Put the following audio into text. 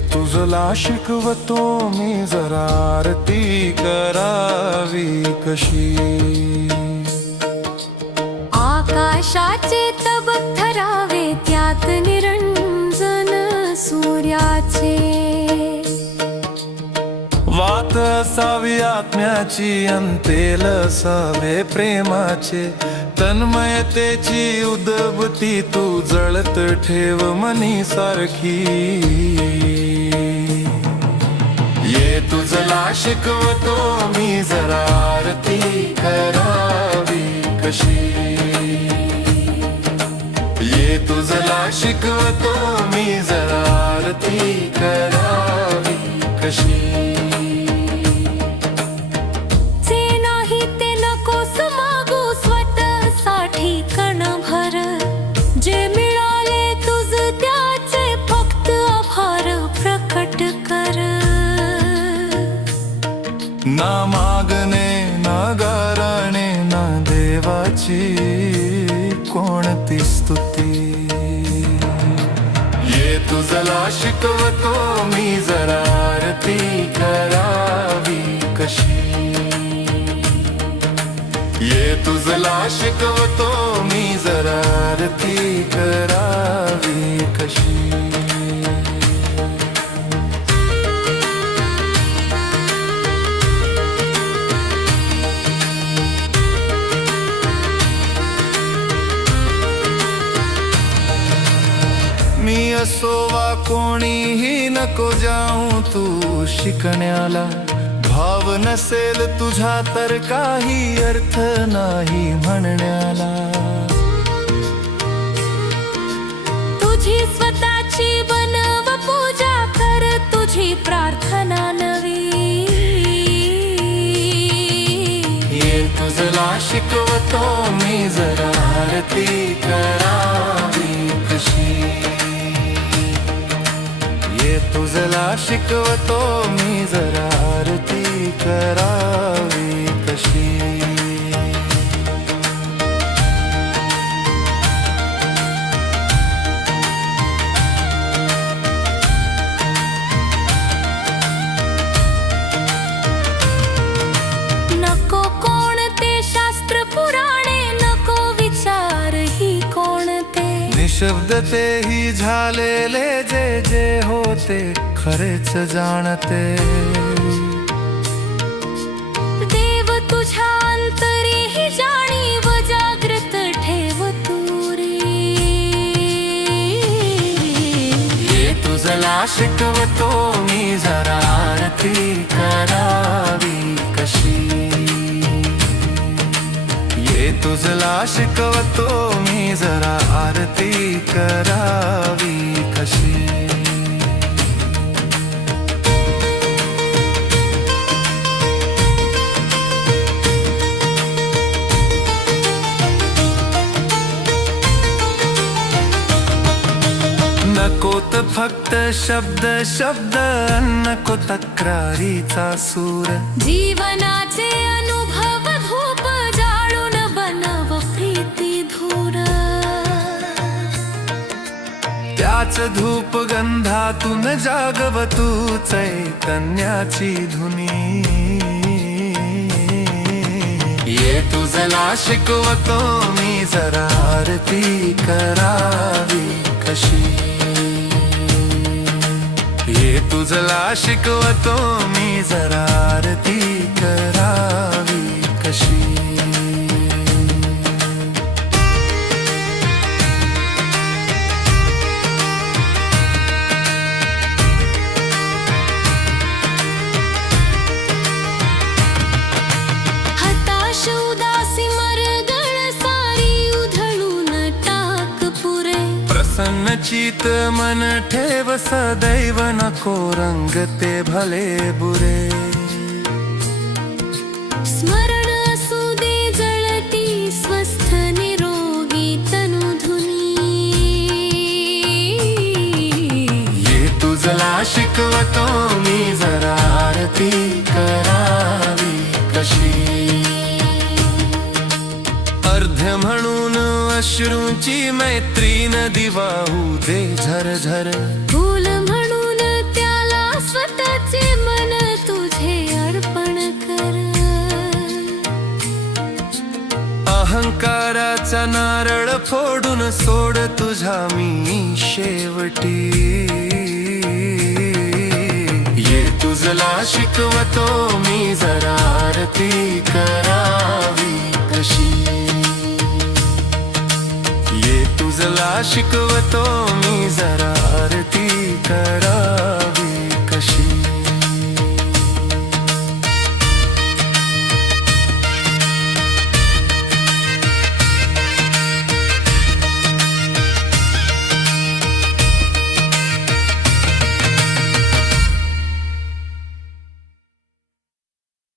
तुझला शिकवतो मी जरा आरती करावी कशी। आकाशाचे तबक धरावे त्यात निरंजन सूर्याचे। वात असावी आत्म्याची अंतेल असावे प्रेमाचे। तन्मयतेची उदबती तू जळत ठेव मनी सारखी। ये तुझला शिकवतो मी जरा आरती करावी कशी। ये तुझला शिकवतो मी जरा आरती करावी कशी। जे मिळाले तुझ त्याचे फक्त आभार प्रकट कर। ना मागणे ना गाराणे ना देवाची कोणती स्तुती। ये तुझला शिकवतो मी जरा आरती करावी कशी। ये तुझला शिकवतो मी जरा आरती करावी कशी। मी असो वा कोणीही नको जाऊ तू शिकण्याला। भाव नसेल तुझा तर काही अर्थ नाही म्हणण्याला। तुझी स्वतःची बनव पूजा कर तुझी प्रार्थना नवी। ये तुझला शिकवतो मी जरा आरती करावी कशी। ये तुझला शिकवतो मी जरा आरती करावी कशी। नको कोणते शास्त्र पुराणे नको विचार ही कोणते। निशब्दते ही झालेले जे जे होते खरेच जाणते। देव तुझ्या अंतरी ही जाणीव जागृत ठेव तू रे। ये तुझला शिकवतो मी जरा आरती करावी कशी। ये तुझला शिकवतो मी जरा आरती करावी कशी। नकोत फक्त शब्द शब्द नको तक्रारीचा सूर। जीवनाचे अनुभव धूप जाळून बनव प्रीती धूर। त्याच धूप गंधातून जागव तू चैतन्याची धुनी। ये तुझला शिकवतो मी जरा आरती करावी कशी। ये तुझला शिकवतो मी जरा आरती करावी कशी। हताश उदासी मरगळ सारी उधळून टाक पुरे। प्रसन्न चित मन ठेव सदैव नको रंगते भले बुरे। स्मरण असू दे जळती स्वस्थ निरोगी तनुधुनी। ये तुझला शिकवतो मी जरा आरती करावी कशी। अर्ध्य म्हणून अश्रूंची मैत्री नदी वाहू दे झरझर। फूल म्हणून त्या अहंकाराचा नारळ फोडून सोड तुझा मी शेवटी ये तुझला शिकवतो मी जरा आरती करावी कशी ये तुझला शिकवतो मी जरा आरती करावी